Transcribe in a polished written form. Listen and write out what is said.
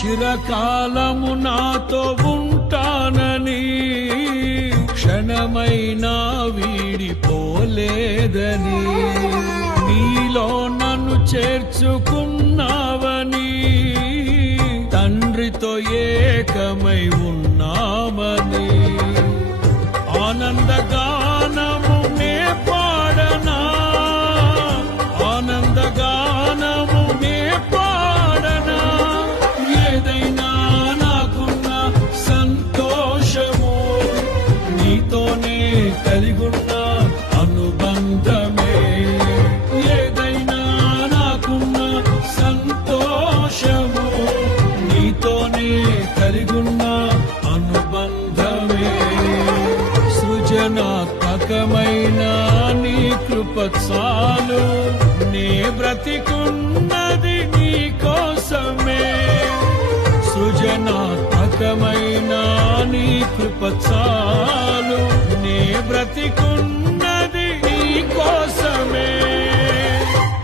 చిరకాలము నాతో ఉంటానని, క్షణమైనా వీడిపోలేదని, నీలో నన్ను చేర్చుకున్నావని, తండ్రితో ఏకమై ఉన్నామని, ఆనందగానము నే పాడనా, ఆనందగానము నే పాడనా, ఏదైనా నాకున్న సంతోషము నీతోనే కలిగున్న అనుబంధమే, ఏదైనా నాకున్న సంతోషము నీతోనే కలిగున్న అనుబంధమే. సృజనాత్మకమైన నీ కృప చాలు, నే బ్రతికున్నది నీ కోసమే. సృజనాత్మకమైన నీ కృప చాలు, నే బ్రతికున్న